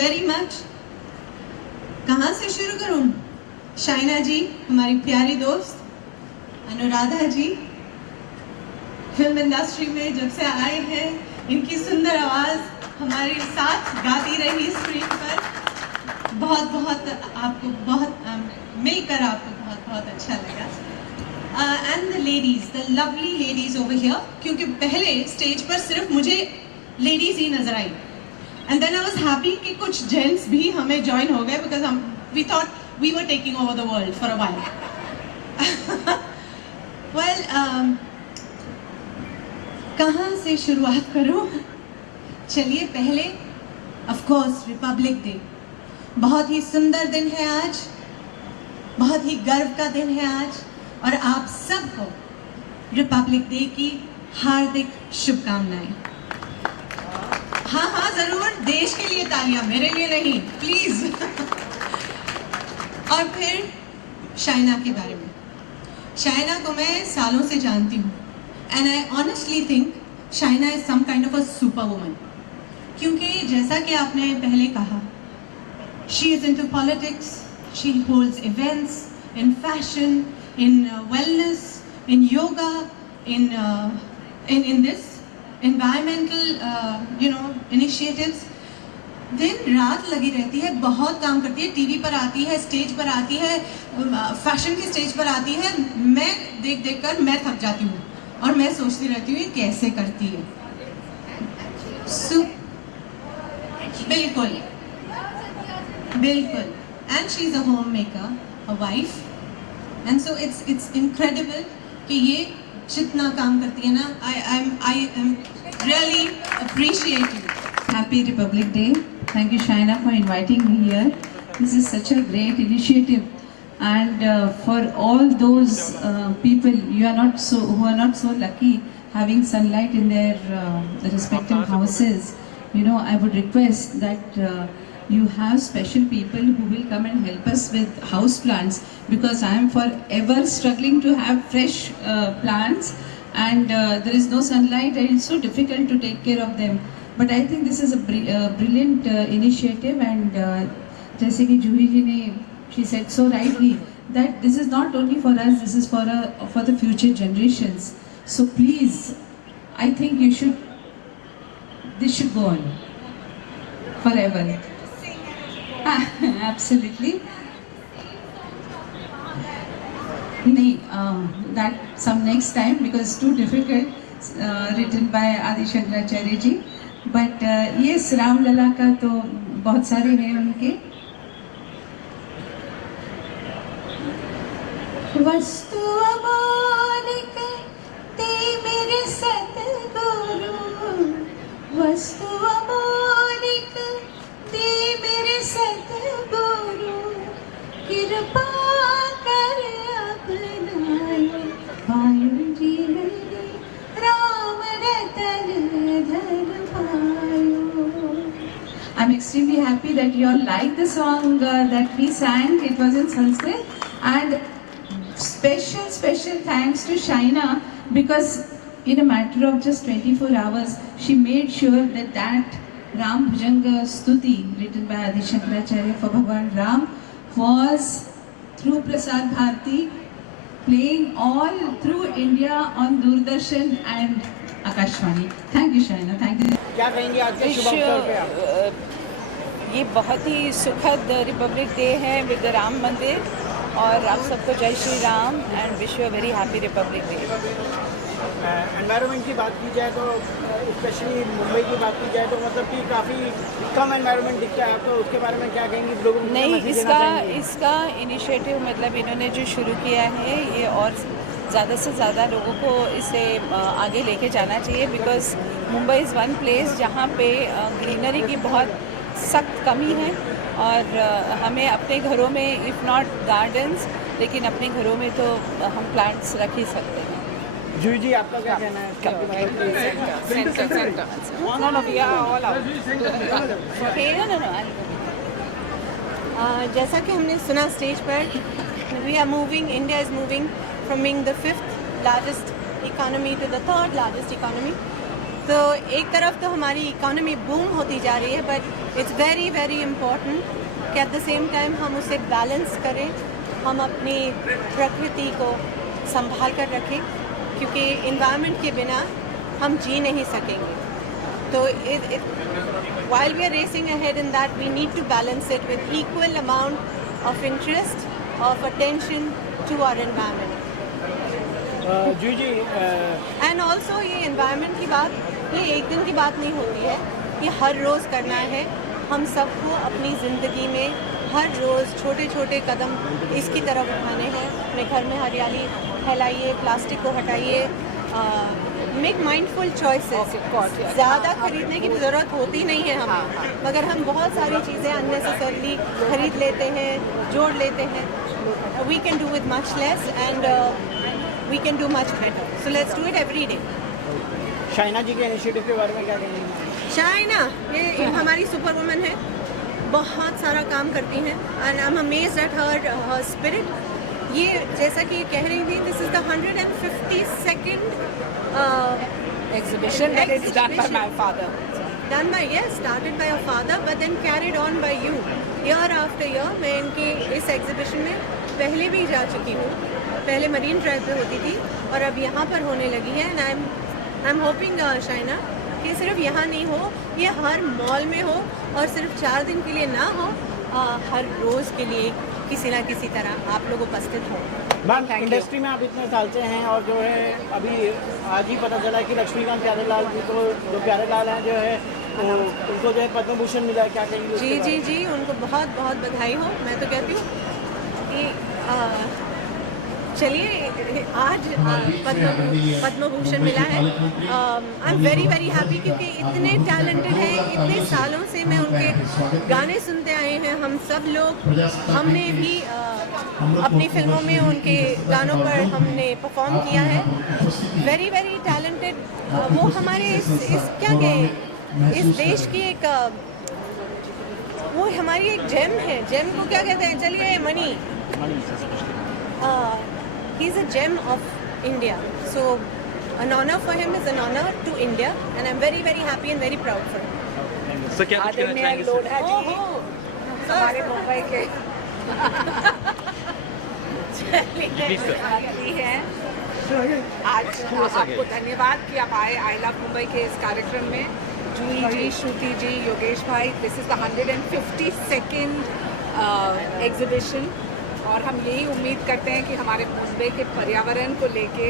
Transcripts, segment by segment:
very much. कहाँ से शुरू करूँ? शाइना जी, हमारी प्यारी दोस्त, अनुराधा जी, फिल्म इंडस्ट्री में जब से आए हैं, इनकी सुंदर आवाज़ हमारे साथ गाती रही स्क्रीन पर। बहुत बहुत आपको मिलकर आपको बहुत अच्छा लगा। And the ladies, the lovely ladies over here, क्योंकि पहले स्टेज पर सिर्फ मुझे लेडीज़ ही नजर आई, and then I was happy कि कुछ जेंट्स भी हमें ज्वाइन हो गए, because we thought we were taking over the world for a while. Well, कहाँ से शुरुआत करूँ? चलिए, पहले ऑफ कोर्स रिपब्लिक डे। बहुत ही सुंदर दिन है आज, बहुत ही गर्व का दिन है आज, और आप सबको रिपब्लिक डे की हार्दिक शुभकामनाएं। हाँ जरूर, देश के लिए तालियां, मेरे लिए नहीं, प्लीज। और फिर शाइना के बारे में। शाइना को मैं सालों से जानती हूँ, and I honestly think Shaina is some kind of a super woman, क्योंकि जैसा कि आपने पहले कहा, she is into politics, she holds events in fashion, in wellness, in yoga, in this environmental initiatives. दिन रात लगी रहती है, बहुत काम करती है, टीवी पर आती है, स्टेज पर आती है, फैशन की स्टेज पर आती है। मैं देख कर मैं थक जाती हूँ, और मैं सोचती रहती हूँ ये कैसे करती है। बिल्कुल बिल्कुल, and she is a home maker, a wife, and so it's incredible कि ये जितना काम करती है ना, I am really appreciate you. Happy Republic Day. Thank you, Shaina, for inviting me here. This is such a great initiative, and for all those people who are not so lucky having sunlight in their respective houses, I would request that you have special people who will come and help us with house plants, because I am forever struggling to have fresh plants, and there is no sunlight, and it's so difficult to take care of them. But I think this is a brilliant initiative, and जैसे कि जूही जी ने, she said so rightly that this is not only for us, this is for the future generations. So please, I think this should go on forever. Absolutely. नहीं, that some next time, because it's too difficult. Written by Adi Shankaracharya ji. But yes, Ram Lalla का तो बहुत सारे हैं उनके। वस्तु अमोलिक ते मेरे सतगुरु, वस्तु अमोलिक ते मेरे सतगुरु, कृपा कर अपनायो पायो जीवन राम रतन धन पायो। I'm extremely happy that you all liked the song that we sang. It was in Sanskrit, and special thanks to Shaina, because in a matter of just 24 hours she made sure that Ram Bhujanga Stuti written by Adi Shankaracharya for Bhagwan Ram was through Prasar Bharati, playing all through India on Doordarshan and Akashvani. Thank you, Shaina. Thank you. क्या कहेंगे आज के शुभ अवसर पे आप? ये बहुत ही सुखद रिपब्लिक डे है विद राम मंदिर, और आप सबको जय Shri Ram, and wish you a very happy Republic day. Environment की बात की जाए तो, स्पेशली मुंबई की बात की जाए तो, मतलब कि काफ़ी कम एनवायरनमेंट दिखता है, तो उसके बारे में क्या कहेंगे लोगों को? नहीं, इसका इनिशिएटिव मतलब इन्होंने जो शुरू किया है, ये और ज़्यादा से ज़्यादा लोगों को इसे आगे लेके जाना चाहिए, because Mumbai is one place जहाँ पे ग्रीनरी की बहुत सख्त कमी है, और हमें अपने घरों में इफ़ नॉट गार्डन्स, लेकिन अपने घरों में तो हम प्लांट्स रख ही सकते हैं। जूही जी, आपका क्या कहना है? जैसा कि हमने सुना स्टेज पर, we are moving, India is moving from being the 5th largest economy to the 3rd largest economy. तो एक तरफ तो हमारी इकोनॉमी बूम होती जा रही है, but it's very very important कि एट द सेम टाइम हम उसे बैलेंस करें, हम अपनी प्रकृति को संभाल कर रखें, क्योंकि इन्वायरमेंट के बिना हम जी नहीं सकेंगे. तो while we are racing ahead in that, we need to balance it with equal amount of interest, of attention to our environment. Juhi ji and also ये एनवायरनमेंट की बात, ये एक दिन की बात नहीं होती है, ये हर रोज़ करना है. हम सबको अपनी ज़िंदगी में हर रोज़ छोटे छोटे कदम इसकी तरफ उठाने हैं. अपने घर में हरियाली फैलाइए, प्लास्टिक को हटाइए, मेक माइंडफुल चॉइसेस. ज़्यादा खरीदने की ज़रूरत होती नहीं है हमें, मगर हम बहुत सारी चीज़ें अननेसेसरली खरीद लेते हैं, जोड़ लेते हैं. We can do with much less and we can do much better. So let's do it every day. Shaina ji के इनिशिएटिव के बारे में क्या कहेंगे? शाइना ये हमारी सुपर वुमन है, बहुत सारा काम करती हैं and I'm amazed at her spirit. ये जैसा कि कह रही थी, this is the 152nd exhibition that is done by my father. Done by, yes, started by your father, but then carried on by you. Year after year, मैं इनके इस exhibition में पहले भी जा चुकी हूँ. पहले मरीन ड्राइव पे होती थी और अब यहाँ पर होने लगी है. And I am hoping Shaina कि सिर्फ यहाँ नहीं हो, ये हर मॉल में हो, और सिर्फ 4 दिन के लिए ना हो, हर रोज़ के लिए किसी ना किसी तरह आप लोग उपस्थित हो. मैम, इंडस्ट्री में आप इतने साल से हैं और जो है अभी आज ही पता चला कि लक्ष्मीकांत प्यारेलाल जी को, जो प्यारेलाल हैं जो है, तो उनको जो है पद्म भूषण मिला है. क्या कहेंगे? जी जी जी, उनको बहुत बहुत बधाई हो. मैं तो कहती हूँ कि चलिए आज पद्म भूषण मिला है. I am very very happy, क्योंकि इतने टैलेंटेड हैं. इतने सालों से मैं उनके गाने सुनते आए हैं. हम सब लोग, हमने भी अपनी फिल्मों में उनके गानों पर हमने परफॉर्म किया है. Very very talented. वो हमारे इस क्या कहें, इस देश की एक, वो हमारी एक जेम है. जेम को क्या कहते हैं? चलिए, money. He's a gem of India. So an honor for him is an honor to India, and I'm very very happy and very proud for him. Sir क्या कुछ कहना चाहेंगे? लोढ़ा जी ओहो, हमारे मुंबई के प्लीज सर. आती है. आज आपको धन्यवाद कि आप आए आई लव मुंबई के इस कार्यक्रम में. जूही जी, श्रुति जी, योगेश भाई, this is the 152nd exhibition, और हम यही उम्मीद करते हैं कि हमारे मुंबई के पर्यावरण को लेके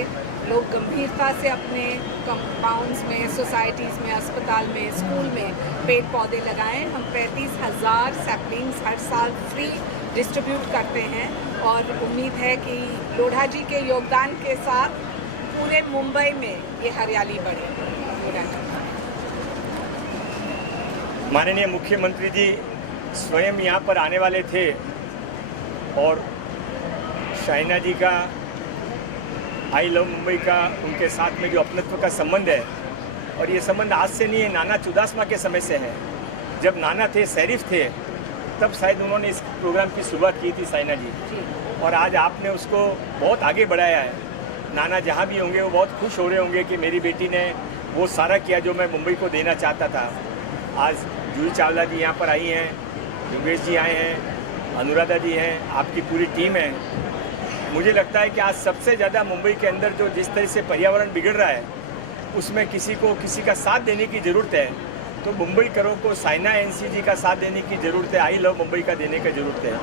लोग गंभीरता से अपने कंपाउंड्स में, सोसाइटीज़ में, अस्पताल में, स्कूल में पेड़ पौधे लगाएं. हम 35,000 सैपलिंग्स हर साल फ्री डिस्ट्रीब्यूट करते हैं, और उम्मीद है कि लोढ़ा जी के योगदान के साथ पूरे मुंबई में ये हरियाली बढ़े. माननीय मुख्यमंत्री जी स्वयं यहाँ पर आने वाले थे, और शाइना जी का, आई लव मुंबई का, उनके साथ में जो अपनत्व का संबंध है, और ये संबंध आज से नहीं है, नाना चुदासमा के समय से है. जब नाना थे, शरीफ थे, तब शायद उन्होंने इस प्रोग्राम की शुरुआत की थी शाइना जी, और आज आपने उसको बहुत आगे बढ़ाया है. नाना जहाँ भी होंगे वो बहुत खुश हो रहे होंगे कि मेरी बेटी ने वो सारा किया जो मैं मुंबई को देना चाहता था. आज जूही चावला जी यहाँ पर आई हैं, योगेश जी आए हैं, अनुराधा जी हैं, आपकी पूरी टीम है. मुझे लगता है कि आज सबसे ज़्यादा मुंबई के अंदर जो जिस तरह से पर्यावरण बिगड़ रहा है, उसमें किसी को किसी का साथ देने की ज़रूरत है. तो मुंबईकरों को शाइना एनसी जी का साथ देने की ज़रूरत है, आई लव मुंबई का देने की ज़रूरत है.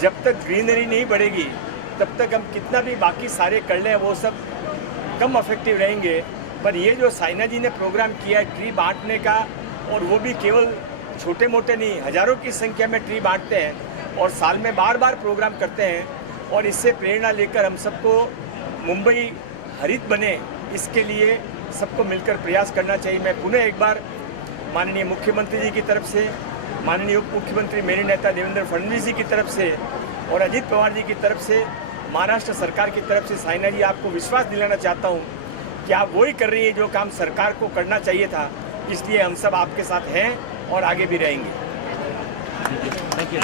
जब तक ग्रीनरी नहीं बढ़ेगी, तब तक हम कितना भी बाकी सारे कर लें, वो सब कम अफेक्टिव रहेंगे. पर ये जो शाइना जी ने प्रोग्राम किया है ट्री बांटने का, और वो भी केवल छोटे मोटे नहीं, हज़ारों की संख्या में ट्री बांटते हैं, और साल में बार बार प्रोग्राम करते हैं. और इससे प्रेरणा लेकर हम सबको मुंबई हरित बने, इसके लिए सबको मिलकर प्रयास करना चाहिए. मैं पुनः एक बार माननीय मुख्यमंत्री जी की तरफ से, माननीय उप मुख्यमंत्री मेरे नेता देवेंद्र फडणवीस जी की तरफ से, और अजित पवार जी की तरफ से, महाराष्ट्र सरकार की तरफ से शाइना जी आपको विश्वास दिलाना चाहता हूँ कि आप वही कर रही है जो काम सरकार को करना चाहिए था. इसलिए हम सब आपके साथ हैं और आगे भी रहेंगे. Thank you.